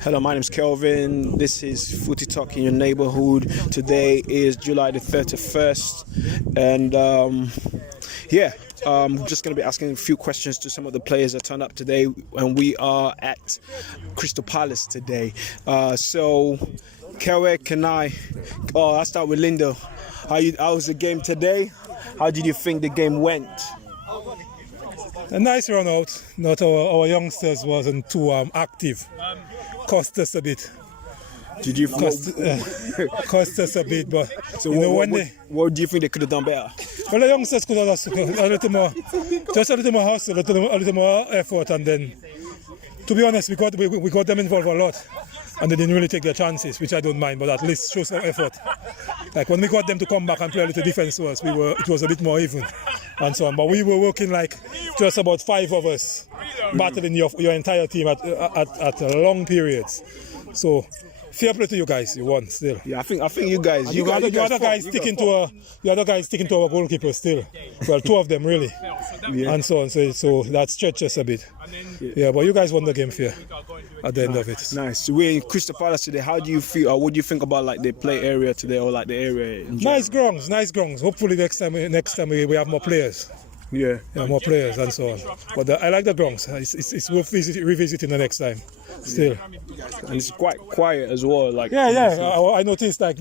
Hello, my name is Kelvin. This is FutiTalk in your neighborhood. Today is July the 31st, and I'm just going to be asking a few questions to some of the players that turned up today, and we are at Crystal Palace today. So, Kelvin, I'll start with Lindo. How was the game today? How did you think the game went? A nice run out. Not our youngsters wasn't too active. Cost us a bit. Did you cost us a bit, but so what do you think they could have done better? Well, the youngsters could have done a little more, just a little more hustle, a little more effort, and then, to be honest, we got them involved a lot, and they didn't really take their chances, which I don't mind, but at least show some effort. Like when we got them to come back and play a little defense to us, it was a bit more even, and so on. But we were working like just about 5 of us, battling your entire team at long periods. So. Fair play to you guys. You won still. Yeah, I think you guys. You other guys sticking to our goalkeeper still. Well, 2 of them really, and so on. So that stretches a bit. Yeah, but you guys won the game fair at the end of it. Nice. So we're in Crystal Palace today. How do you feel, or what do you think about like the play area today, or like the area in general? Nice grounds. Hopefully next time we have more players. Yeah, more players and so on. But I like the grounds. It's worth revisiting the next time. Still, and it's quite quiet as well. Like I noticed like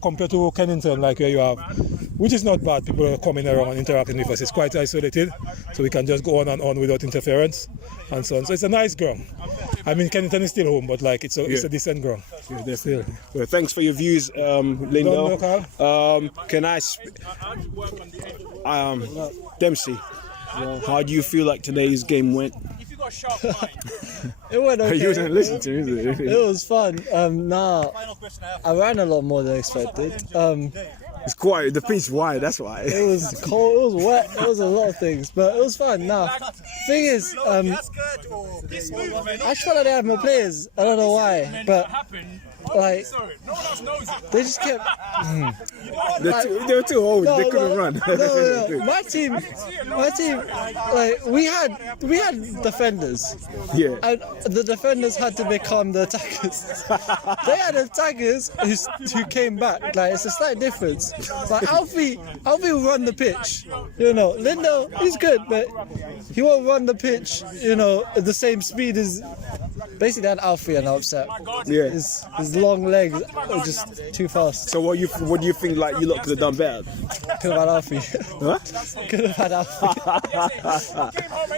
compared to Kennington, like where you have, which is not bad. People are coming around and interacting with us. It's quite isolated, so we can just go on and on without interference, and so on. So it's a nice ground. I mean, Kennington is still home, but like it's a decent ground. Yeah, definitely. Well, thanks for your views, Lindo. Can I, Dempsey? Yeah. How do you feel like today's game went? It went okay. You didn't listen to it. It was fun. I ran a lot more than expected. It's quiet. The pitch wide. That's why. It was cold. It was wet. It was a lot of things, but it was fun. Thing is, I just felt like they had more players. I don't know why, but like they just kept. They were too old. They couldn't run. No. My team. Like we had defenders. Yeah. And the defenders had to become the attackers. They had attackers who came back. Like it's a slight difference. Like Alfie will run the pitch. You know, Lindo, he's good, but he won't run the pitch. You know, at the same speed as. Basically, that Alfie and upset. Yeah. His long legs are just too fast. So what do you think? Like you lot could have done better? Could have had Alfie. Huh? Could have had Alfie.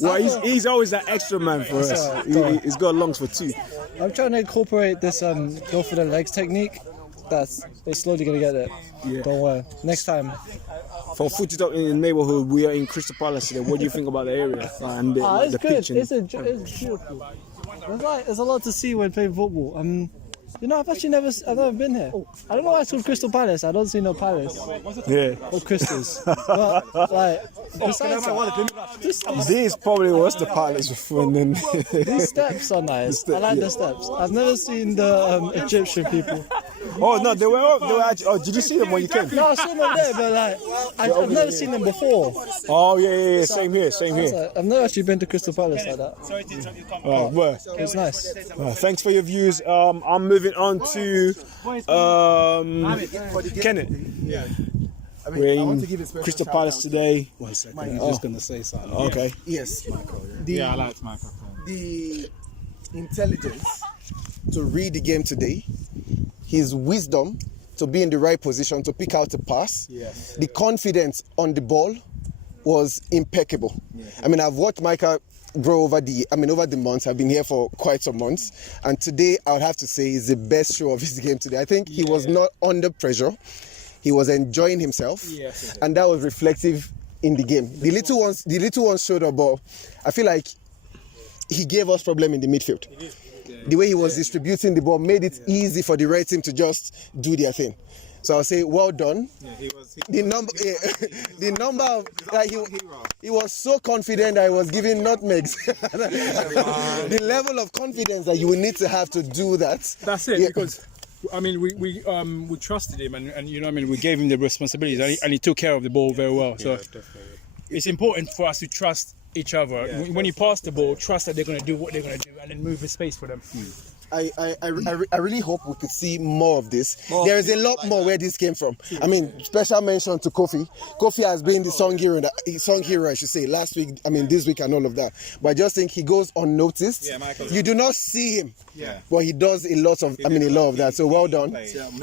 Well, he's always that extra man for us. He's got lungs for 2. I'm trying to incorporate this go for the legs technique. We're slowly gonna get it. Yeah. Don't worry. Next time. For FutiTalk in the neighborhood, we are in Crystal Palace today. What do you think about the area and it's the good. pitch? It's beautiful. There's a lot to see when playing football. I've never been here. I don't know why it's called Crystal Palace. I don't see no palace. Yeah. Or crystals. But like, besides This probably was the palace before. And then these steps are nice. I like the steps. I've never seen the Egyptian people. Oh no, they were actually. Oh, did you see them when you came? No, I saw them there, but like I've never seen them before. Oh yeah. Same here. Like, I've never actually been to Crystal Palace like that. Well, it was nice. Thanks for your views. I'm moving on to Kenneth. Yeah. We're in Crystal Palace today. 1 second. I'm just going to say something. Okay. Yes, Michael. I like Michael. The intelligence to read the game today, his wisdom to be in the right position to pick out a pass, the confidence on the ball was impeccable. Yeah. I mean, I've watched Michael grow over the months. I've been here for quite some months, and today I would have to say is the best show of his game today. I think he was not under pressure. He was enjoying himself, and that was reflective in the game. The little ones showed up, but I feel like he gave us problem in the midfield. The way he was distributing the ball made it easy for the right team to just do their thing. So I'll say, well done. The number of he was so confident that he was giving nutmegs. The level of confidence that you will need to have to do that. That's it, because I mean we trusted him, and you know what I mean, we gave him the responsibilities, and he took care of the ball very well. So it's important for us to trust each other. When you pass the ball, trust that they're going to do what they're going to do and then move the space for them. I really hope we could see more of this. There is a lot more where this came from. I mean, special mention to Kofi. Kofi has been the song hero, I should say, last week, this week and all of that. But I just think he goes unnoticed. You do not see him, but he does a lot of that. So well done.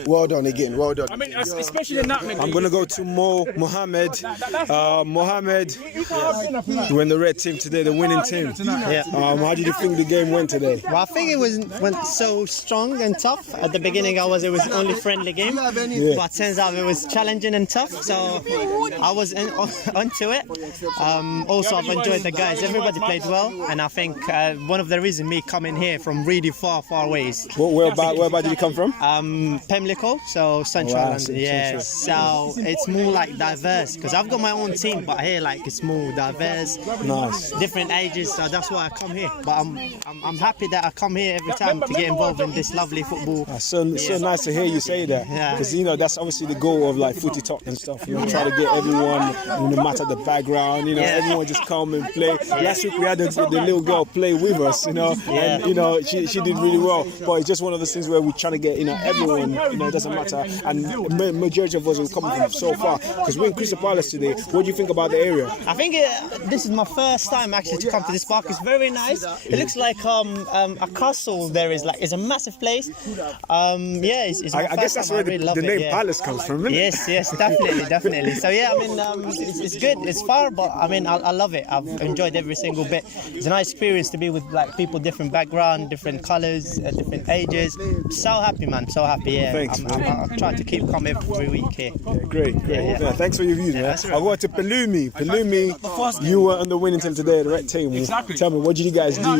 Well done again. Well done. I mean, especially in that. I'm going to go to Mohammed. Mohammed, you in the red team today, the winning team. How did you think the game went today? Well, I think it went so strong and tough. At the beginning, it was only friendly game, but turns out it was challenging and tough. So I was onto it. Also, I've enjoyed the guys. Everybody played well, and I think one of the reasons me coming here from really far away is. Where about did you come from? Pimlico, so Central London. Yeah, so it's more like diverse because I've got my own team, but here like it's more diverse. Nice. Different ages, so that's why I come here. But I'm happy that I come here every time to get involved in this lovely football. So nice to hear you say that, because that's obviously the goal of like FutiTalk and stuff. Try to get everyone, no matter the background, everyone just come and play. Last week we had the little girl play with us, and she did really well. But it's just one of those things where we're trying to get everyone, it doesn't matter. And majority of us are coming from so far, because we're in Crystal Palace today. What do you think about the area? I think this is my first time actually to come to this park. It's very nice. It looks like a castle. There is it's a massive place. It's I guess that's where the name Palace comes from, isn't it? Yes, definitely. So it's good. It's far, but I love it. I've enjoyed every single bit. It's a nice experience to be with people, different background, different colours, different ages. So happy, man. So happy. Yeah. Thanks. I'm trying to keep coming every week here. Great. Yeah, thanks for your views, man. I'll go to Pelumi. Pelumi, you were on the winning team today, the red team. Exactly. Tell me, what did you guys do,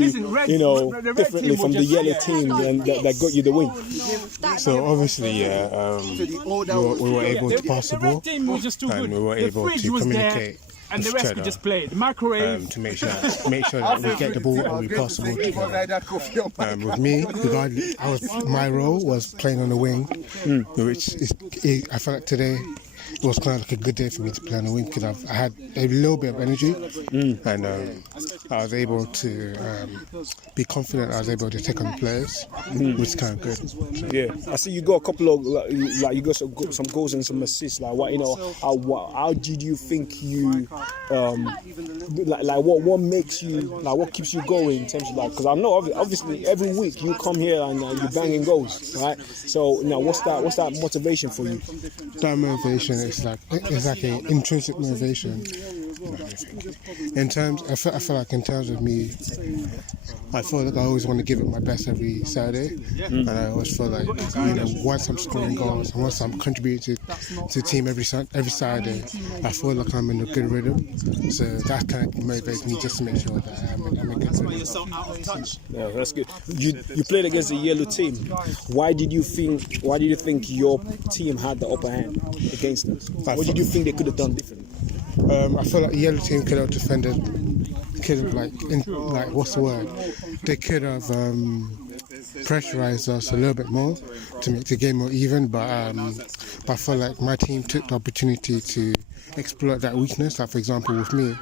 differently from the yellow team and that got you the win? So obviously, we were able to pass the ball and we were able to communicate. And the rest could just play the microwave to make sure that we get the ball and we pass the ball together. With me, my role was playing on the wing, which I felt like today it was kind of like a good day for me to play on the wing because I had a little bit of energy and I was able to be confident. I was able to take on the players, which is kind of good. So. Yeah, I see you got a couple of you got some goals and some assists. How did you think you what makes you what keeps you going in terms of because I know obviously every week you come here and you're banging goals, right? So now what's that motivation for you? That motivation is like an intrinsic motivation. In terms, I feel like in terms of me, I feel like I always want to give it my best every Saturday, and I always feel like once I'm scoring goals and once I'm contributing to the team every Saturday, I feel like I'm in a good rhythm. So that kind of motivates me just to make sure that I'm in a good rhythm. Yeah, that's good. You played against the yellow team. Why did you think your team had the upper hand against us? What did you think they could have done differently? I feel like the yellow team could have defended, what's the word? They could have pressurized us a little bit more to make the game more even, but I feel like my team took the opportunity to exploit that weakness. Like for example, with me,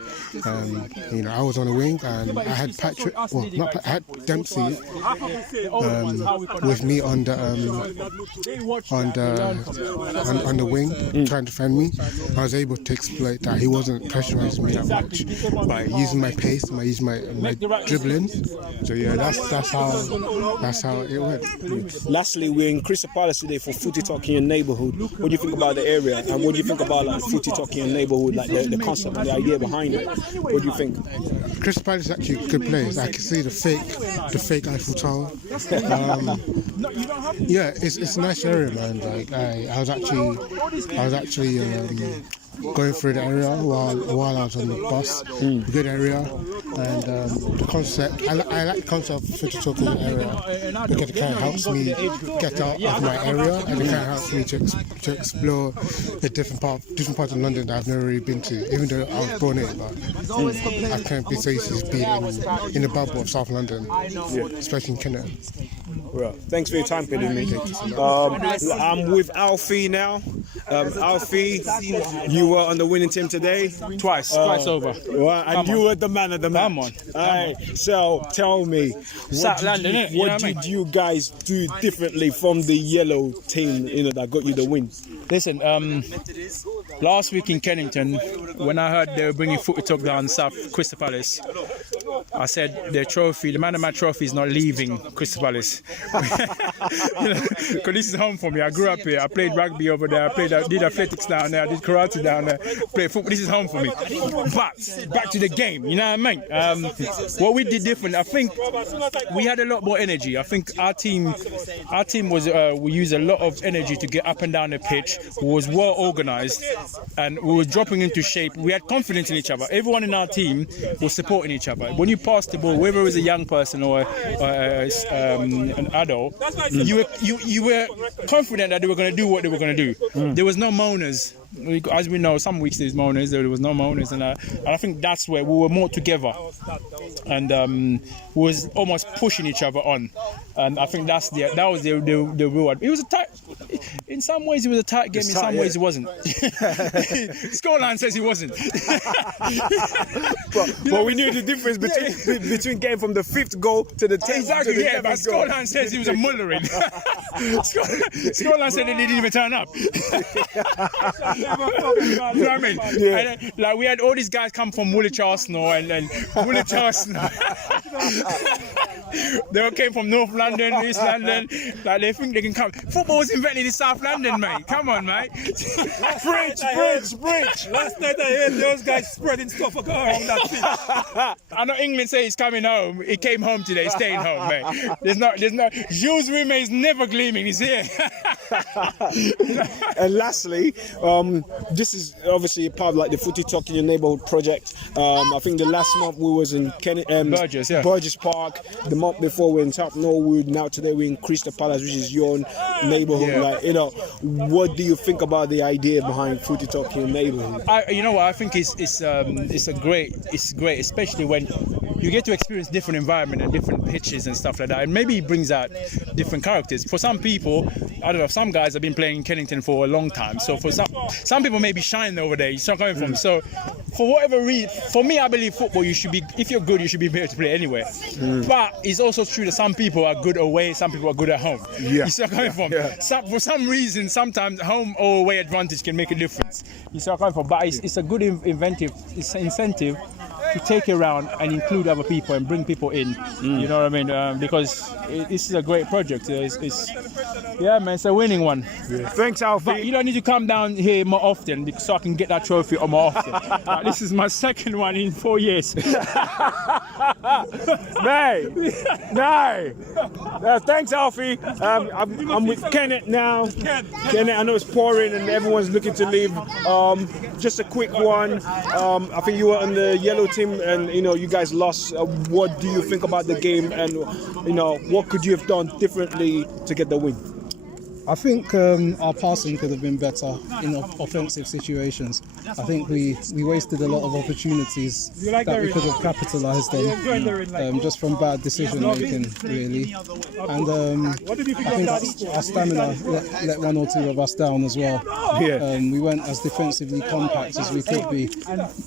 I was on the wing and I had I had Dempsey with me on the wing trying to defend me. I was able to exploit that. He wasn't pressurizing me that much by using my pace, by using my dribbling. So yeah, that's how it went. Lastly, we're in Crystal Palace today for FutiTalk in your neighbourhood. What do you think about the area, and what do you think about FutiTalk in your neighbourhood, like the concept, the idea behind it? What do you think? Crystal Palace is actually a good place. I can see the fake Eiffel Tower. Yeah, it's a nice area, man. Like I was actually going through the area while I was on the bus. Good area, and the concept. I like the concept of FutiTalk in the area because it kind of helps me get out of my area, and it kind of helps me to explore the different parts of London that I've never really been to. Even though I was born here, but I can't be so used to being in the bubble of South London, especially in Kennett. Right. Thanks for your time, Pedro. I'm with Alfie now. Alfie, you were on the winning team today. Twice over. Well, and you were the man of the match. Come on. Alright, so tell me, Sat London, innit? You know what what I mean? did you guys do differently from the yellow team, that got you the win? Listen, last week in Kennington, when I heard they were bringing FutiTalk down South Crystal Palace, I said the man of my trophy is not leaving Crystal Palace. Because this is home for me. I grew up here. I played rugby over there. I did athletics down there. I did karate down there. Played football. This is home for me. But back to the game. You know what I mean? What we did different, I think we had a lot more energy. I think our team was we used a lot of energy to get up and down the pitch. We was well organised, and we were dropping into shape. We had confidence in each other. Everyone in our team was supporting each other. When you pass the ball, whether it was a young person or an adult, you were confident that they were going to do what they were going to do. There was no moaners. As we know, some weeks there's moaners. There was no moaners, and I think that's where we were more together, and was almost pushing each other on. And I think that was the reward. It was a tight. In some ways, it was a tight game. In some ways, it wasn't. Scoreline says it wasn't. But we knew the difference between getting from the 5th goal to the 10th. Exactly. Yeah, but scoreline says it was a mullering. Scoreline said they didn't even turn up. You know what I mean? Yeah. And, like, we had all these guys come from Woolwich Arsenal and Woolwich Arsenal. They all came from North London, East London. Like, they think they can come. Football was invented in South London, mate. Come on, mate. Bridge. Last night I heard those guys spreading stuff around that pitch. I know England say he's coming home. He came home today. He's staying home, mate. There's no. Jules Rimet is never gleaming. He's here. And lastly, this is obviously a part of like the FutiTalk in Your Neighbourhood project. I think the last month we was in Burgess Park. The month before we're in Top Norwood. Now today we're in Crystal Palace, which is your neighbourhood. Yeah. Like, what do you think about the idea behind FutiTalk in Your Neighbourhood? You know what? I think it's great, especially when you get to experience different environment and different pitches and stuff like that. And maybe it brings out different characters. For some people, I don't know, some guys have been playing in Kennington for a long time. So for some people maybe shine over there. It's not coming from. So for whatever reason, for me, I believe football, if you're good, you should be able to play anywhere. But it's also true that some people are good away, some people are good at home. Yeah. You see where I'm coming from? Yeah. For some reason, sometimes home or away advantage can make a difference. You see where I'm coming from? But it's a good incentive to take it around and include other people and bring people in. You know what I mean? Because this is a great project. Yeah, man, it's a winning one. Yeah. Thanks, Alfie. But you don't need to come down here more often so I can get that trophy more often. This is my second one in 4 years. Thanks, Alfie. I'm with Kenneth now. Kenneth, I know it's pouring and everyone's looking to leave. Just a quick one. I think you were on the yellow team and you guys lost. What do you think about the game and what could you have done differently to get the win? I think our passing could have been better in offensive situations. I think we wasted a lot of opportunities that we could have capitalised on just from bad decision making, really. And I think our stamina let one or two of us down as well. We weren't as defensively compact as we could be.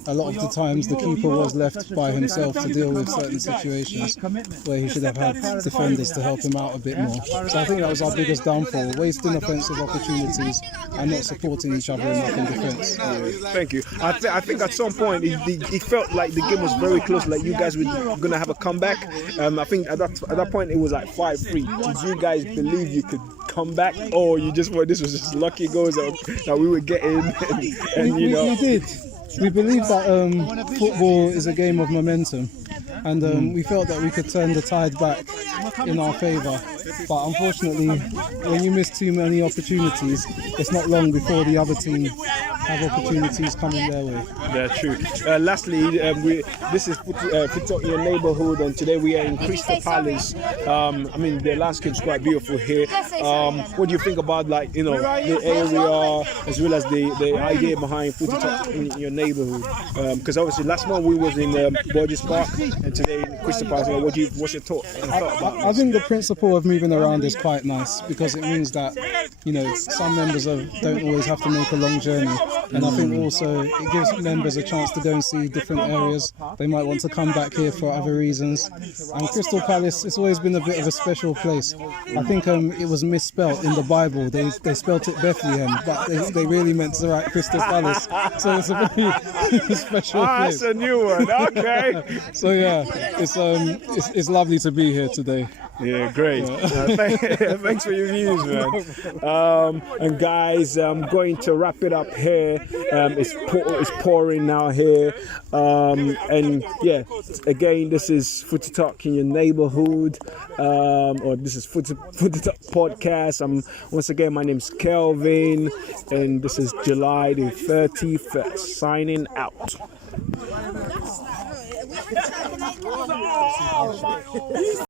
A lot of the times the keeper was left by himself to deal with certain situations where he should have had defenders to help him out a bit more. So I think that was our biggest downfall. Wasting offensive opportunities and not supporting each other enough in defence. Thank you. I think at some point it felt like the game was very close, like you guys were going to have a comeback. I think at that point it was like 5-3. Did you guys believe you could come back, or you just thought this was just lucky goals that we would get in? We did. We believe that football is a game of momentum, and we felt that we could turn the tide back in our favour. But unfortunately, when you miss too many opportunities, it's not long before the other team have opportunities coming their way. That's true. Lastly, this is FutiTalk in Your Neighbourhood, and today we are in Crystal Palace. The landscape's quite beautiful here. What do you think about the area as well as the idea behind FutiTalk in Your Neighbourhood? Because obviously last month we was in Burgess Park, and today in Crystal Palace. What's your thought about I think the principle of moving around is quite nice because it means that, you know, some members don't always have to make a long journey, and I think also it gives members a chance to go and see different areas. They might want to come back here for other reasons. And Crystal Palace, it's always been a bit of a special place. I think it was misspelt in the Bible. They spelt it Bethlehem, but they really meant to write Crystal Palace. So it's a very special place. That's a new one. Okay. So yeah, it's lovely to be here today. Yeah, great. Thanks for your views, man. And guys, I'm going to wrap it up here. It's pouring now here. And yeah, again, this is FutiTalk in your neighborhood, or this is FutiTalk podcast. Once again, my name's Kelvin, and this is July the 31st. Signing out.